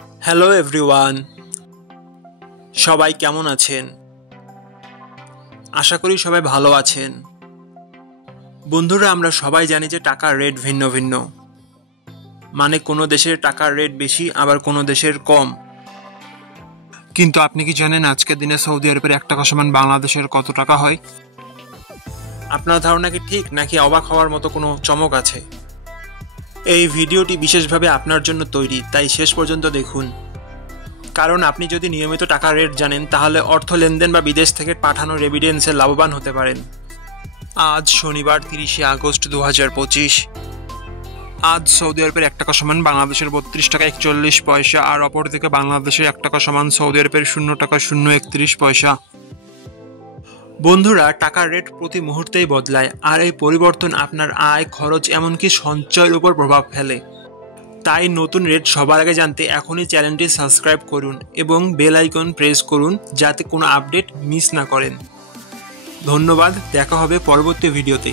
Hello everyone, সবাই কেমন আছেন? আশা করি সবাই ভালো আছেন। বন্ধুরা, আমরা সবাই জানি যে টাকার রেট ভিন্ন ভিন্ন। মানে কোনো দেশের টাকার রেট বেশি, আবার কোনো দেশের কম। কিন্তু আপনি কি জানেন আজকের দিনে সৌদি আরবের 1 টাকা সমান বাংলাদেশের কত টাকা হয়? আপনার ধারণা কি ঠিক, নাকি অবাক হওয়ার মতো কোনো চমক আছে? এই ভিডিওটি বিশেষভাবে আপনার জন্য তৈরি, তাই শেষ পর্যন্ত দেখুন। কারণ আপনি যদি নিয়মিত টাকার রেট জানেন, তাহলে অর্থ লেনদেন বা বিদেশ থেকে পাঠানো রেমিটেন্সে লাভবান হতে পারেন। আজ শনিবার 30শে আগস্ট 2025। আজ সৌদি আরবের 1 টাকা সমান বাংলাদেশের 32 টাকা 41 পয়সা, আর অপরদিকে বাংলাদেশের 1 টাকা সমান সৌদি আরবের 0 টাকা 031 পয়সা। বন্ধুরা, টাকার রেট প্রতি মুহূর্তেই বদলায়, আর এই পরিবর্তন আপনার আয়, খরচ, এমনকি সঞ্চয়ের উপর প্রভাব ফেলে। তাই নতুন রেট সবার আগে জানতে এখনই চ্যানেলটি সাবস্ক্রাইব করুন এবং বেল আইকন প্রেস করুন, যাতে কোনো আপডেট মিস না করেন। ধন্যবাদ, দেখা হবে পরবর্তী ভিডিওতে।